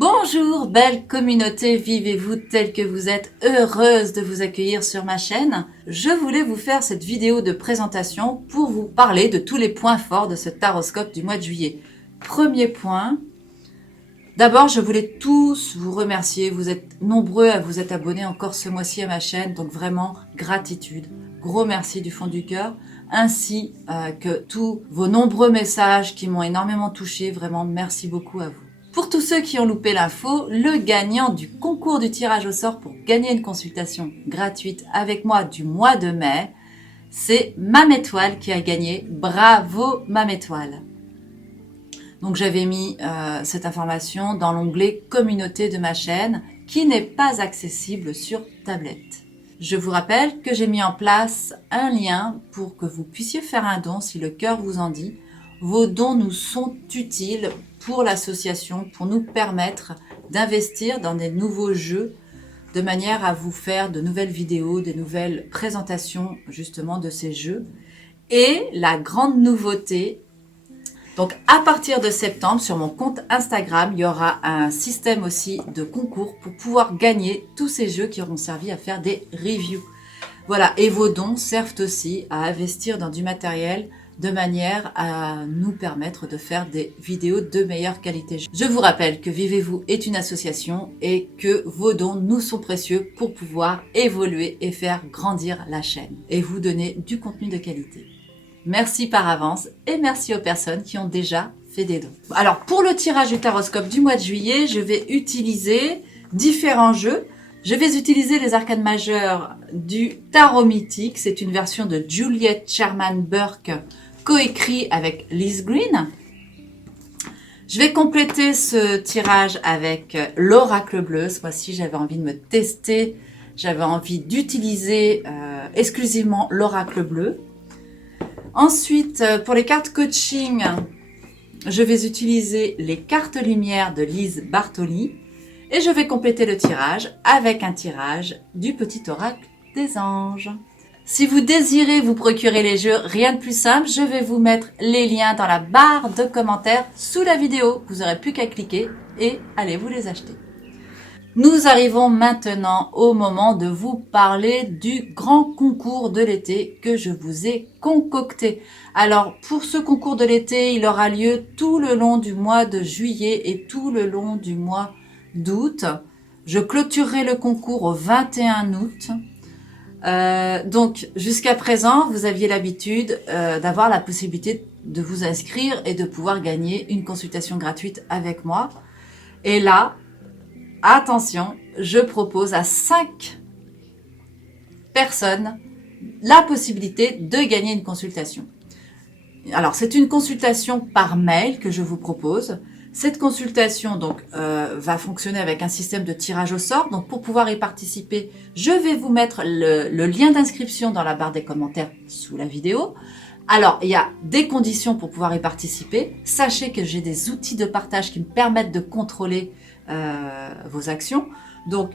Bonjour, belle communauté, vivez-vous telle que vous êtes, heureuse de vous accueillir sur ma chaîne. Je voulais vous faire cette vidéo de présentation pour vous parler de tous les points forts de ce taroscope du mois de juillet. Premier point, d'abord je voulais tous vous remercier, vous êtes nombreux à vous être abonnés encore ce mois-ci à ma chaîne, donc vraiment gratitude, gros merci du fond du cœur, ainsi que tous vos nombreux messages qui m'ont énormément touché, vraiment merci beaucoup à vous. Pour tous ceux qui ont loupé l'info, le gagnant du concours du tirage au sort pour gagner une consultation gratuite avec moi du mois de mai, c'est Mame Étoile qui a gagné. Bravo Mame Étoile. Donc j'avais mis cette information dans l'onglet communauté de ma chaîne qui n'est pas accessible sur tablette. Je vous rappelle que j'ai mis en place un lien pour que vous puissiez faire un don si le cœur vous en dit. Vos dons nous sont utiles pour l'association, pour nous permettre d'investir dans des nouveaux jeux de manière à vous faire de nouvelles vidéos, des nouvelles présentations justement de ces jeux. Et la grande nouveauté, donc à partir de septembre sur mon compte Instagram, il y aura un système aussi de concours pour pouvoir gagner tous ces jeux qui auront servi à faire des reviews. Voilà, et vos dons servent aussi à investir dans du matériel de manière à nous permettre de faire des vidéos de meilleure qualité. Je vous rappelle que Vivez-vous est une association et que vos dons nous sont précieux pour pouvoir évoluer et faire grandir la chaîne et vous donner du contenu de qualité. Merci par avance et merci aux personnes qui ont déjà fait des dons. Alors pour le tirage du taroscope du mois de juillet, je vais utiliser différents jeux. Je vais utiliser les arcanes majeures du tarot mythique. C'est une version de Juliet Sherman Burke coécrit avec Liz Green. Je vais compléter ce tirage avec l'oracle bleu. Ce mois-ci, j'avais envie de me tester. J'avais envie d'utiliser exclusivement l'oracle bleu. Ensuite, pour les cartes coaching, je vais utiliser les cartes lumière de Lise Bartoli. Et je vais compléter le tirage avec un tirage du petit oracle des anges. Si vous désirez vous procurer les jeux, rien de plus simple, je vais vous mettre les liens dans la barre de commentaires sous la vidéo. Vous n'aurez plus qu'à cliquer et allez vous les acheter. Nous arrivons maintenant au moment de vous parler du grand concours de l'été que je vous ai concocté. Alors pour ce concours de l'été, il aura lieu tout le long du mois de juillet et tout le long du mois d'août. Je clôturerai le concours au 21 août. Donc jusqu'à présent, vous aviez l'habitude d'avoir la possibilité de vous inscrire et de pouvoir gagner une consultation gratuite avec moi. Et là, attention, je propose à 5 personnes la possibilité de gagner une consultation. Alors c'est une consultation par mail que je vous propose. Cette consultation donc va fonctionner avec un système de tirage au sort. Donc pour pouvoir y participer, je vais vous mettre le lien d'inscription dans la barre des commentaires sous la vidéo. Alors il y a des conditions pour pouvoir y participer. Sachez que j'ai des outils de partage qui me permettent de contrôler vos actions. Donc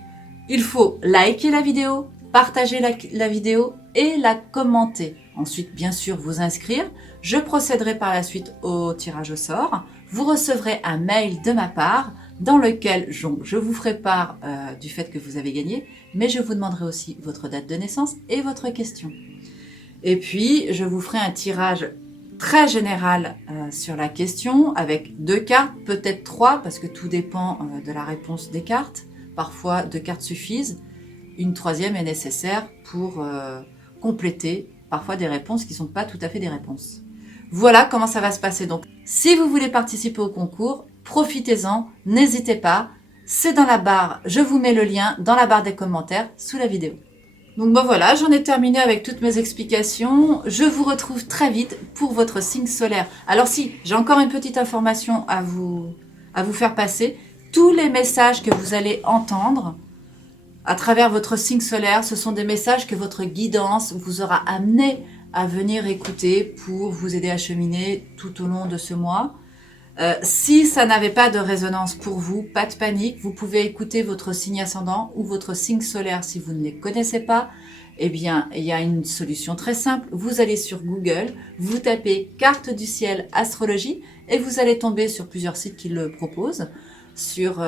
il faut liker la vidéo, partager la vidéo et la commenter. Ensuite, bien sûr, vous inscrire. Je procéderai par la suite au tirage au sort. Vous recevrez un mail de ma part dans lequel je vous ferai part du fait que vous avez gagné, mais je vous demanderai aussi votre date de naissance et votre question. Et puis, je vous ferai un tirage très général sur la question avec 2 cartes, peut-être 3, parce que tout dépend de la réponse des cartes. Parfois, 2 cartes suffisent. Une 3e est nécessaire pour compléter parfois des réponses qui ne sont pas tout à fait des réponses. Voilà comment ça va se passer. Donc, si vous voulez participer au concours, profitez-en, n'hésitez pas. C'est dans la barre, je vous mets le lien dans la barre des commentaires sous la vidéo. Donc bon voilà, j'en ai terminé avec toutes mes explications. Je vous retrouve très vite pour votre signe solaire. Alors si, j'ai encore une petite information à vous faire passer. Tous les messages que vous allez entendre à travers votre signe solaire, ce sont des messages que votre guidance vous aura amené à venir écouter pour vous aider à cheminer tout au long de ce mois. Si ça n'avait pas de résonance pour vous, pas de panique, vous pouvez écouter votre signe ascendant ou votre signe solaire si vous ne les connaissez pas. Eh bien, il y a une solution très simple. Vous allez sur Google, vous tapez carte du ciel astrologie et vous allez tomber sur plusieurs sites qui le proposent. sur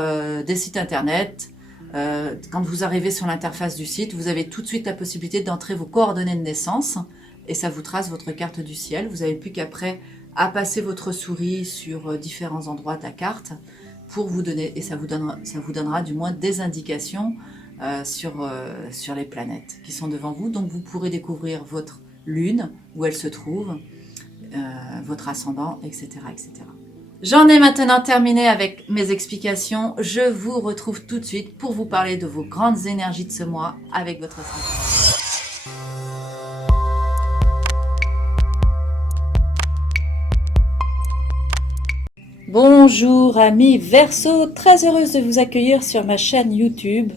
des sites internet. Quand vous arrivez sur l'interface du site, vous avez tout de suite la possibilité d'entrer vos coordonnées de naissance et ça vous trace votre carte du ciel. Vous n'avez plus qu'après à passer votre souris sur différents endroits de la carte pour vous donner, et ça vous donnera du moins des indications sur les planètes qui sont devant vous. Donc vous pourrez découvrir votre lune, où elle se trouve, votre ascendant, etc., etc. J'en ai maintenant terminé avec mes explications. Je vous retrouve tout de suite pour vous parler de vos grandes énergies de ce mois avec votre ascendant. Bonjour amis Verseau, très heureuse de vous accueillir sur ma chaîne YouTube.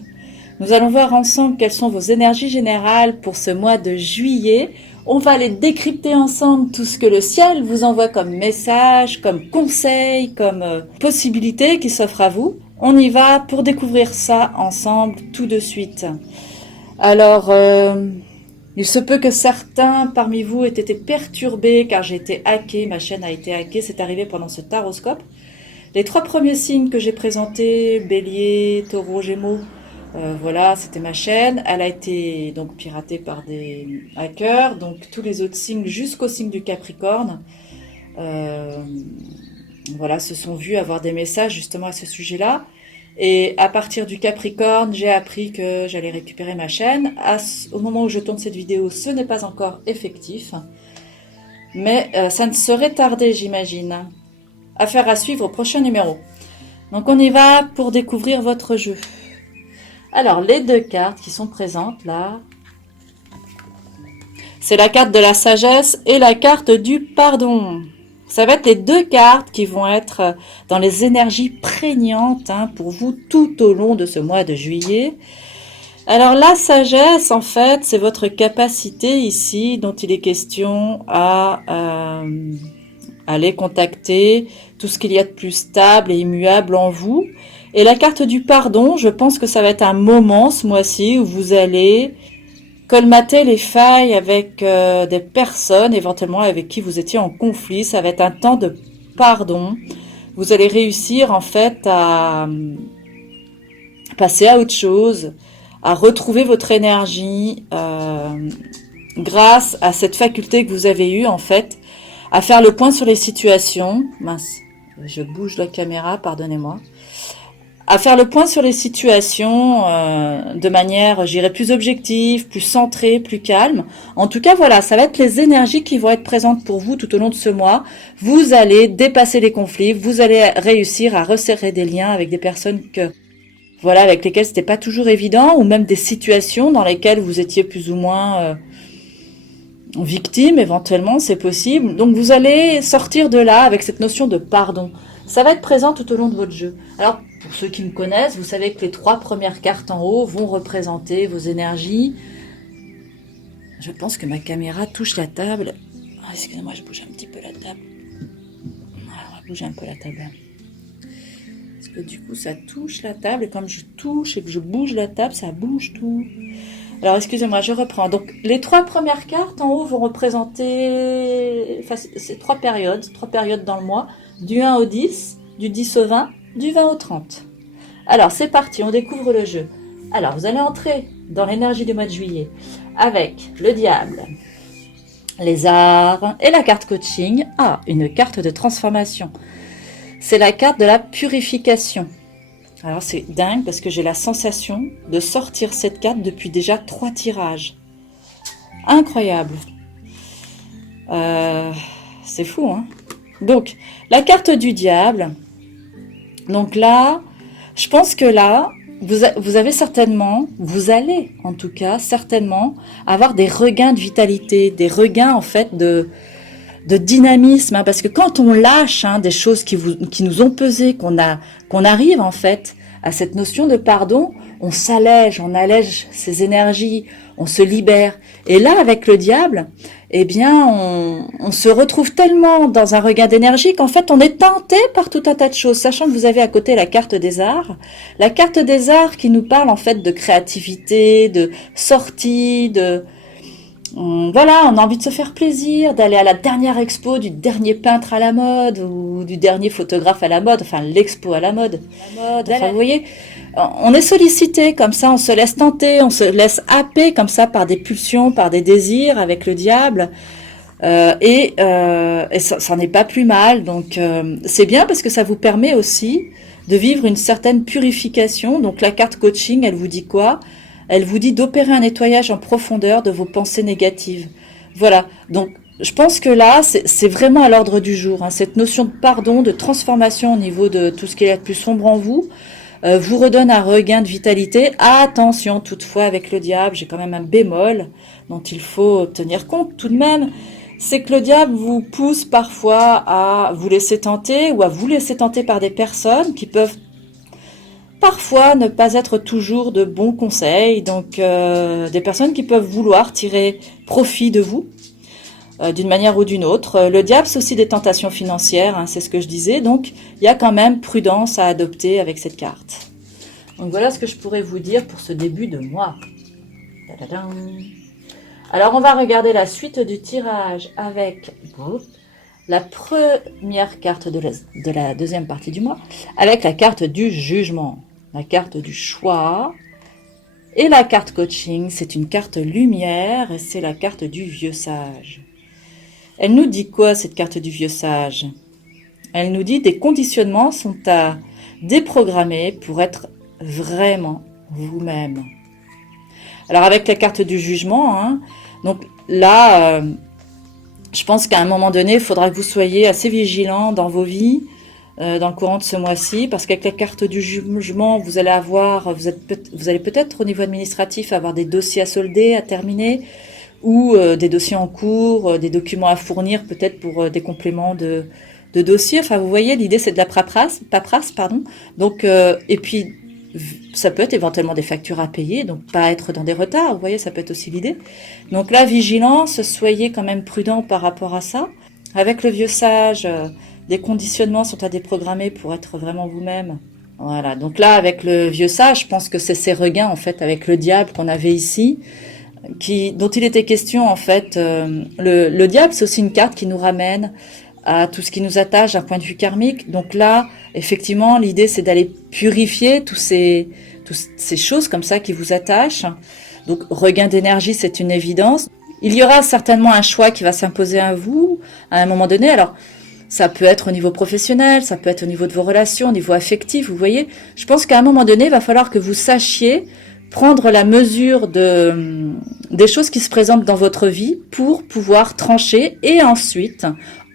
Nous allons voir ensemble quelles sont vos énergies générales pour ce mois de juillet. On va aller décrypter ensemble tout ce que le ciel vous envoie comme message, comme conseil, comme possibilité qui s'offre à vous. On y va pour découvrir ça ensemble tout de suite. Alors, il se peut que certains parmi vous aient été perturbés car j'ai été hackée, ma chaîne a été hackée, c'est arrivé pendant ce taroscope. Les 3 premiers signes que j'ai présentés, Bélier, Taureau, Gémeaux, voilà, c'était ma chaîne. Elle a été donc piratée par des hackers. Donc tous les autres signes jusqu'au signe du Capricorne, voilà, se sont vus avoir des messages justement à ce sujet-là. Et à partir du Capricorne, j'ai appris que j'allais récupérer ma chaîne. Au moment où je tourne cette vidéo, ce n'est pas encore effectif, mais ça ne saurait tarder, j'imagine. Affaire à suivre au prochain numéro. Donc on y va pour découvrir votre jeu. Alors, les 2 cartes qui sont présentes là, c'est la carte de la sagesse et la carte du pardon. Ça va être les 2 cartes qui vont être dans les énergies prégnantes pour vous tout au long de ce mois de juillet. Alors, la sagesse, en fait, c'est votre capacité ici dont il est question à aller contacter tout ce qu'il y a de plus stable et immuable en vous. Et la carte du pardon, je pense que ça va être un moment ce mois-ci où vous allez colmater les failles avec des personnes éventuellement avec qui vous étiez en conflit. Ça va être un temps de pardon. Vous allez réussir en fait à passer à autre chose, à retrouver votre énergie grâce à cette faculté que vous avez eue en fait à faire le point sur les situations. Mince, je bouge la caméra, pardonnez-moi. À faire le point sur les situations de manière, je dirais, plus objective, plus centrée, plus calme. En tout cas, voilà, ça va être les énergies qui vont être présentes pour vous tout au long de ce mois. Vous allez dépasser les conflits, vous allez réussir à resserrer des liens avec des personnes voilà, avec lesquelles c'était pas toujours évident, ou même des situations dans lesquelles vous étiez plus ou moins victime, éventuellement, c'est possible. Donc vous allez sortir de là avec cette notion de pardon. Ça va être présent tout au long de votre jeu. Alors, pour ceux qui me connaissent, vous savez que les 3 premières cartes en haut vont représenter vos énergies. Je pense que ma caméra touche la table. Ah, excusez-moi, je bouge un petit peu la table. Voilà, on va bouger un peu la table. Parce que du coup, ça touche la table. Et comme je touche et que je bouge la table, ça bouge tout. Alors, excusez-moi, je reprends. Donc, les 3 premières cartes en haut vont représenter ces 3 périodes dans le mois. Du 1 au 10, du 10 au 20, du 20 au 30. Alors, c'est parti, on découvre le jeu. Alors, vous allez entrer dans l'énergie du mois de juillet avec le diable, les arts et la carte coaching. Ah, une carte de transformation. C'est la carte de la purification. Alors, c'est dingue parce que j'ai la sensation de sortir cette carte depuis déjà 3 tirages. Incroyable. C'est fou, hein? Donc, la carte du diable. Donc là, je pense que là, vous avez certainement, vous allez en tout cas certainement avoir des regains de vitalité, des regains en fait de dynamisme, parce que quand on lâche des choses qui nous ont pesé, qu'on arrive en fait à cette notion de pardon, on s'allège, on allège ses énergies, on se libère. Et là, avec le diable, eh bien, on se retrouve tellement dans un regain d'énergie qu'en fait, on est tenté par tout un tas de choses, sachant que vous avez à côté la carte des arts. La carte des arts qui nous parle en fait de créativité, de sortie, Voilà, on a envie de se faire plaisir, d'aller à la dernière expo du dernier peintre à la mode ou du dernier photographe à la mode, enfin l'expo à la mode. Enfin, vous voyez, on est sollicité comme ça, on se laisse tenter, on se laisse happer comme ça par des pulsions, par des désirs avec le diable. Et ça n'est pas plus mal. Donc c'est bien parce que ça vous permet aussi de vivre une certaine purification. Donc la carte coaching, elle vous dit quoi? Elle vous dit d'opérer un nettoyage en profondeur de vos pensées négatives. Voilà. Donc je pense que là, c'est vraiment à l'ordre du jour, hein. Cette notion de pardon, de transformation au niveau de tout ce qui est le plus sombre en vous, vous redonne un regain de vitalité. Attention toutefois avec le diable, j'ai quand même un bémol dont il faut tenir compte tout de même. C'est que le diable vous pousse parfois à vous laisser tenter ou à vous laisser tenter par des personnes qui peuvent parfois ne pas être toujours de bons conseils, donc des personnes qui peuvent vouloir tirer profit de vous d'une manière ou d'une autre. Le diable, c'est aussi des tentations financières, hein, c'est ce que je disais, donc il y a quand même prudence à adopter avec cette carte. Donc voilà ce que je pourrais vous dire pour ce début de mois. Tadadam. Alors on va regarder la suite du tirage avec la première carte de la deuxième partie du mois, avec la carte du jugement, la carte du choix, et la carte coaching, c'est une carte lumière, et c'est la carte du vieux sage. Elle nous dit quoi cette carte du vieux sage? Elle nous dit des conditionnements sont à déprogrammer pour être vraiment vous-même. Alors avec la carte du jugement, hein, donc là, je pense qu'à un moment donné, il faudra que vous soyez assez vigilant dans vos vies, dans le courant de ce mois-ci, parce qu'avec la carte du jugement, vous allez avoir, vous allez peut-être au niveau administratif avoir des dossiers à solder, à terminer, ou des dossiers en cours, des documents à fournir, peut-être pour des compléments de dossiers. Enfin, vous voyez, l'idée c'est de la paperasse, pardon. Donc, et puis ça peut être éventuellement des factures à payer, donc pas être dans des retards, vous voyez, ça peut être aussi l'idée. Donc là, vigilance, soyez quand même prudent par rapport à ça. Avec le vieux sage, des conditionnements sont à déprogrammer pour être vraiment vous-même. Voilà, donc là, avec le vieux sage, je pense que c'est ces regains, en fait, avec le diable qu'on avait ici, dont il était question, en fait. Le diable, c'est aussi une carte qui nous ramène à tout ce qui nous attache d'un point de vue karmique. Donc là, effectivement, l'idée, c'est d'aller purifier toutes ces choses comme ça qui vous attachent. Donc, regain d'énergie, c'est une évidence. Il y aura certainement un choix qui va s'imposer à vous à un moment donné. Alors, ça peut être au niveau professionnel, ça peut être au niveau de vos relations, au niveau affectif, vous voyez. Je pense qu'à un moment donné, il va falloir que vous sachiez prendre la mesure des choses qui se présentent dans votre vie pour pouvoir trancher et ensuite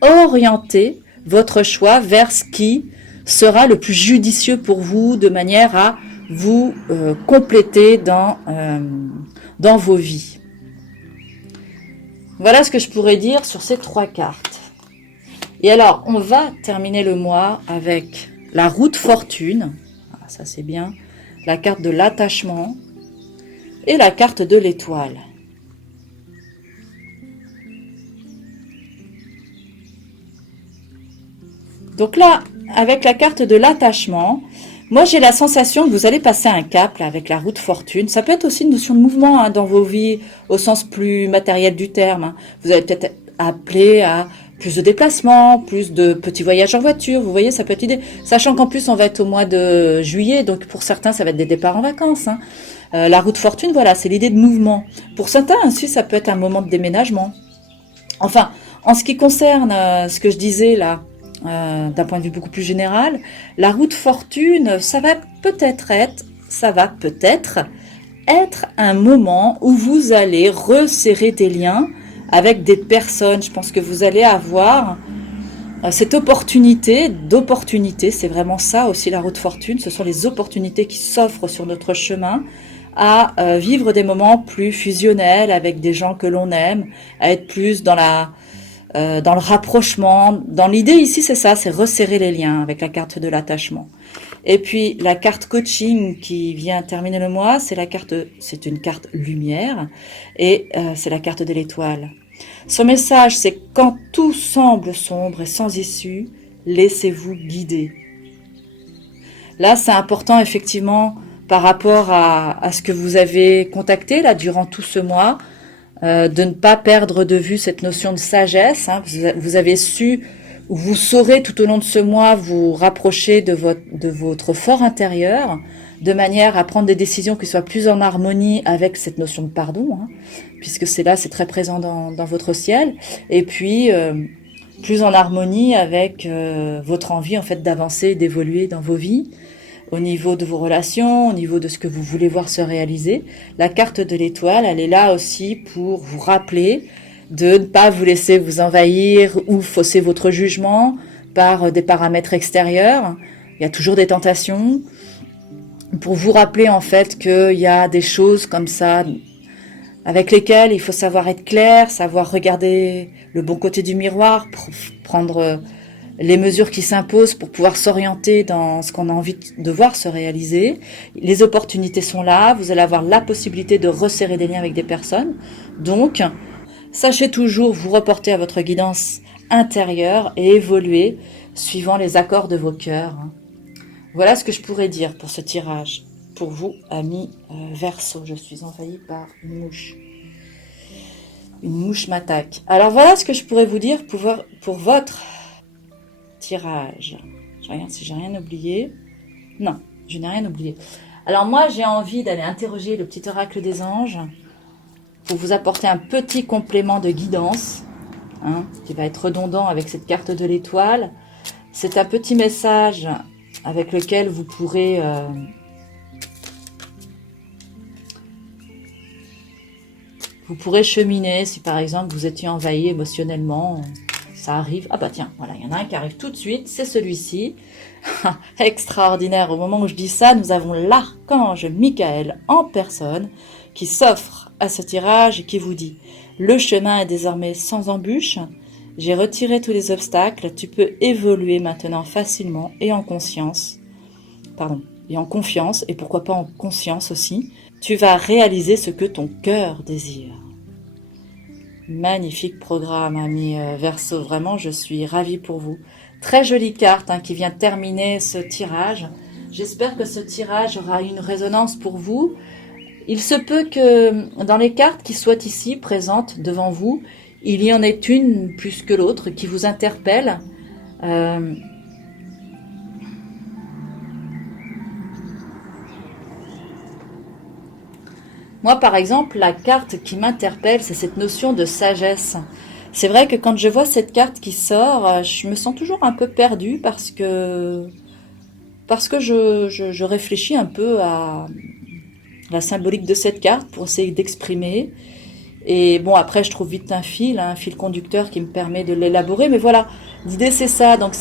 orienter votre choix vers ce qui sera le plus judicieux pour vous de manière à vous compléter dans vos vies. Voilà ce que je pourrais dire sur ces trois cartes. Et alors, on va terminer le mois avec la roue de fortune. Ah, ça, c'est bien. La carte de l'attachement et la carte de l'étoile. Donc là, avec la carte de l'attachement, moi j'ai la sensation que vous allez passer un cap là, avec la roue de fortune. Ça peut être aussi une notion de mouvement hein, dans vos vies au sens plus matériel du terme. Hein. Vous allez peut-être être appelé à plus de déplacements, plus de petits voyages en voiture. Vous voyez, ça peut être l'idée. Sachant qu'en plus on va être au mois de juillet, donc pour certains ça va être des départs en vacances. Hein. La roue de fortune, voilà, c'est l'idée de mouvement. Pour certains aussi, ça peut être un moment de déménagement. Enfin, en ce qui concerne ce que je disais là, d'un point de vue beaucoup plus général, la roue de fortune, ça va peut-être être un moment où vous allez resserrer des liens avec des personnes. Je pense que vous allez avoir cette d'opportunité, c'est vraiment ça aussi la roue de fortune, ce sont les opportunités qui s'offrent sur notre chemin à vivre des moments plus fusionnels avec des gens que l'on aime, à être plus dans le rapprochement. Dans l'idée ici, c'est ça, c'est resserrer les liens avec la carte de l'attachement. Et puis la carte coaching qui vient terminer le mois, c'est une carte lumière et c'est la carte de l'étoile. Son message, c'est quand tout semble sombre et sans issue, laissez-vous guider. Là, c'est important effectivement par rapport à ce que vous avez contacté là durant tout ce mois. de ne pas perdre de vue cette notion de sagesse. Hein. Vous avez su, ou vous saurez tout au long de ce mois vous rapprocher de votre fort intérieur, de manière à prendre des décisions qui soient plus en harmonie avec cette notion de pardon, hein, puisque c'est très présent dans votre ciel, et puis plus en harmonie avec votre envie en fait d'avancer, d'évoluer dans vos vies, au niveau de vos relations, au niveau de ce que vous voulez voir se réaliser. La carte de l'étoile, elle est là aussi pour vous rappeler de ne pas vous laisser vous envahir ou fausser votre jugement par des paramètres extérieurs. Il y a toujours des tentations. Pour vous rappeler en fait qu'il y a des choses comme ça avec lesquelles il faut savoir être clair, savoir regarder le bon côté du miroir, prendre les mesures qui s'imposent pour pouvoir s'orienter dans ce qu'on a envie de voir se réaliser. Les opportunités sont là, vous allez avoir la possibilité de resserrer des liens avec des personnes. Donc, sachez toujours vous reporter à votre guidance intérieure et évoluer suivant les accords de vos cœurs. Voilà ce que je pourrais dire pour ce tirage. Pour vous, amis Verseau, je suis envahie par une mouche. Une mouche m'attaque. Alors voilà ce que je pourrais vous dire pour votre tirage. Je regarde si j'ai rien oublié. Non, je n'ai rien oublié. Alors moi, j'ai envie d'aller interroger le petit oracle des anges pour vous apporter un petit complément de guidance, hein, qui va être redondant avec cette carte de l'étoile. C'est un petit message avec lequel vous pourrez cheminer si par exemple vous étiez envahi émotionnellement. Ça arrive. Ah bah tiens, voilà, il y en a un qui arrive tout de suite, c'est celui-ci. Extraordinaire. Au moment où je dis ça, nous avons l'archange Michael en personne qui s'offre à ce tirage et qui vous dit: le chemin est désormais sans embûche. J'ai retiré tous les obstacles. Tu peux évoluer maintenant facilement et en conscience. Et en confiance, et pourquoi pas en conscience aussi. Tu vas réaliser ce que ton cœur désire. Magnifique programme, ami Verseau. Vraiment, je suis ravie pour vous. Très jolie carte hein, qui vient terminer ce tirage. J'espère que ce tirage aura une résonance pour vous. Il se peut que dans les cartes qui soient ici, présentes devant vous, il y en ait une plus que l'autre qui vous interpelle. Moi, par exemple, la carte qui m'interpelle, c'est cette notion de sagesse. C'est vrai que quand je vois cette carte qui sort, je me sens toujours un peu perdue parce que je réfléchis un peu à la symbolique de cette carte pour essayer d'exprimer. Et bon, après, je trouve vite un fil conducteur qui me permet de l'élaborer. Mais voilà, l'idée c'est ça. Donc,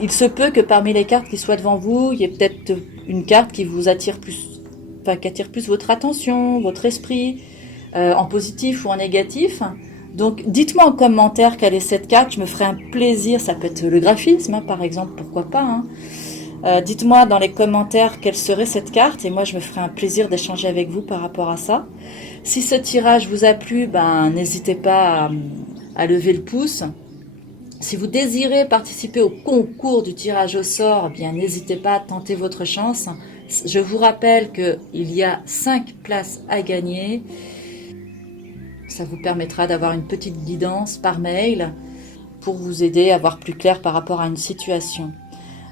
il se peut que parmi les cartes qui soient devant vous, il y ait peut-être une carte qui vous attire plus, qui attire plus votre attention, votre esprit, en positif ou en négatif. Donc, dites-moi en commentaire quelle est cette carte. Je me ferai un plaisir. Ça peut être le graphisme, hein, par exemple, pourquoi pas. Hein. Dites-moi dans les commentaires quelle serait cette carte et moi je me ferai un plaisir d'échanger avec vous par rapport à ça. Si ce tirage vous a plu, n'hésitez pas à lever le pouce. Si vous désirez participer au concours du tirage au sort, n'hésitez pas à tenter votre chance. Je vous rappelle qu'il y a 5 places à gagner. Ça vous permettra d'avoir une petite guidance par mail pour vous aider à voir plus clair par rapport à une situation.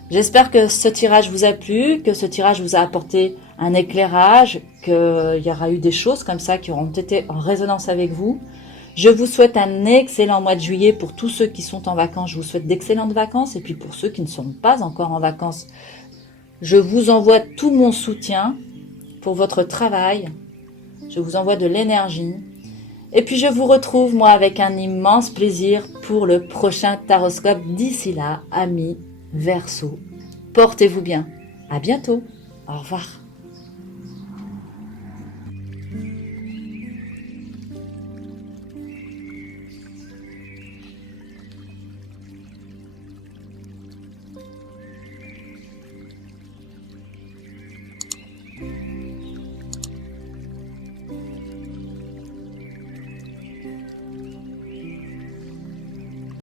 J'espère que ce tirage vous a plu, que ce tirage vous a apporté un éclairage, qu'il y aura eu des choses comme ça qui auront été en résonance avec vous. Je vous souhaite un excellent mois de juillet pour tous ceux qui sont en vacances. Je vous souhaite d'excellentes vacances et puis pour ceux qui ne sont pas encore en vacances, je vous envoie tout mon soutien pour votre travail. Je vous envoie de l'énergie. Et puis je vous retrouve moi avec un immense plaisir pour le prochain Taroscope. D'ici là, amis Verseau, portez-vous bien. À bientôt. Au revoir.